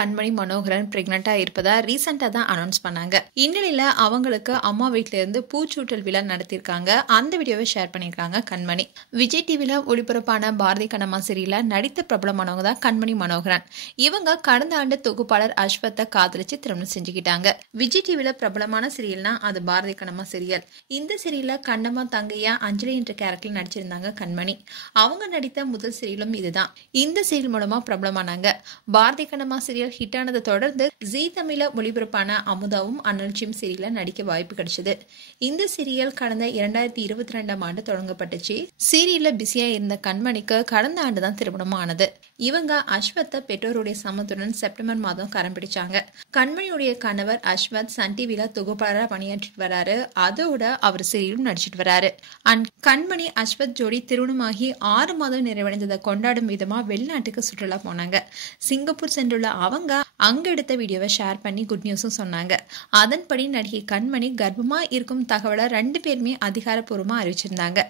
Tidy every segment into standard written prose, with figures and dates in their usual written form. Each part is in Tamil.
கண்மணி மனோகரன் பிரெக்னெண்டா இருப்பதா ரீசெண்டா தான் அனௌன்ஸ் பண்ணாங்க. இந்நிலையில அவங்களுக்கு அம்மா வீட்ல இருந்து பூச்சூட்டல் விழா நடத்திருக்காங்க. அந்த வீடியோவை ஷேர் பண்ணிருக்காங்க கண்மணி. விஜய் டிவில ஒளிபரப்பான பாரதி கண்ணம்மா சீரியல்ல நடித்த பிரபலமானவங்க தான் கண்மணி மனோகரன். இவங்க கடந்த ஆண்டு தொகுப்பாளர் அஸ்வத்தை காதலிச்சு திருமணம் செஞ்சுக்கிட்டாங்க. விஜய் டிவில பிரபலமான சீரியல்னா அது பாரதி கண்ணம்மா சீரியல். இந்த சீரியல்ல கண்ணம்மா தங்கையா அஞ்சலி என்ற கேரக்டர் நடிச்சிருந்தாங்க கண்மணி. அவங்க நடித்த முதல் சீரியலும் இதுதான். இந்த சீரியல் மூலமா பிரபலமானாங்க. பாரதி கண்ணம்மா சீரியல் ஹிட் ஆனதை தொடர்ந்து ஜீ தமிழ ஒளிபரப்பான அமுதாவும் அனல்ச்சியும் சீரியல்ல நடிக்க வாய்ப்பு கிடைச்சது. இந்த சீரியல் கடந்த 2022ஆம் ஆண்டு தொடங்கப்பட்டுச்சு. சீரியல்ல பிஸியா இருந்த கண்மணிக்கு கடந்த ஆண்டு தான் திருமணம் ஆனது. இவங்க அஸ்வத்தை பெற்றோருடைய சம்மதத்துடன் செப்டம்பர் மாதம் கரம் பிடிச்சாங்க. கண்மணியுடைய கணவர் அஸ்வத் சன் டிவில தொகுப்பாளராக பணியாற்றிட்டு வராரு. அதோட அவர் சீரியலும் நடிச்சிட்டு வராரு. கண்மணி அஸ்வத் ஜோடி திருமணமாகி 6 மாதம் நிறைவடைந்ததை கொண்டாடும் விதமா வெளிநாட்டுக்கு சுற்றுலா போனாங்க. சிங்கப்பூர் சென்றுள்ள அவங்க அங்க எடுத்த வீடியோவை ஷேர் பண்ணி குட் நியூஸும் சொன்னாங்க. அதன்படி நடிகை கண்மணி கர்ப்பமா இருக்கும் தகவலை 2 பேருமே அதிகாரப்பூர்வமா அறிவிச்சிருந்தாங்க.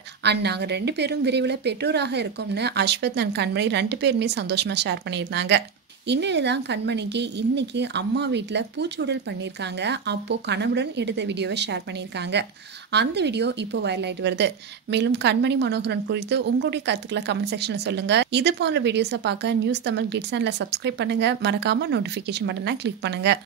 நாங்க 2 பேரும் விரைவில் பெற்றோராக இருக்கோம்னு அஸ்வத் அண்ட் கண்மணி 2 பேருமே சந்தோஷமா ஷேர் பண்ணியிருந்தாங்க. இந்நிலைதான் கண்மணிக்கு இன்னைக்கு அம்மா வீட்டில் பூச்சூடல் பண்ணியிருக்காங்க. அப்போ கணவருடன் எடுத்த வீடியோவை ஷேர் பண்ணியிருக்காங்க. அந்த வீடியோ இப்போ வைரல் ஆயிட்டு வருது. மேலும் கண்மணி மனோகரன் குறித்து உங்களுடைய கருத்துக்களை கமெண்ட் செக்ஷன்ல சொல்லுங்க. இது போன்ற வீடியோஸை பார்க்க நியூஸ் தமிழ் கிட்ஸ் சேனலை சப்ஸ்கிரைப் பண்ணுங்க. மறக்காம நோட்டிபிகேஷன் பட்டனை கிளிக் பண்ணுங்க.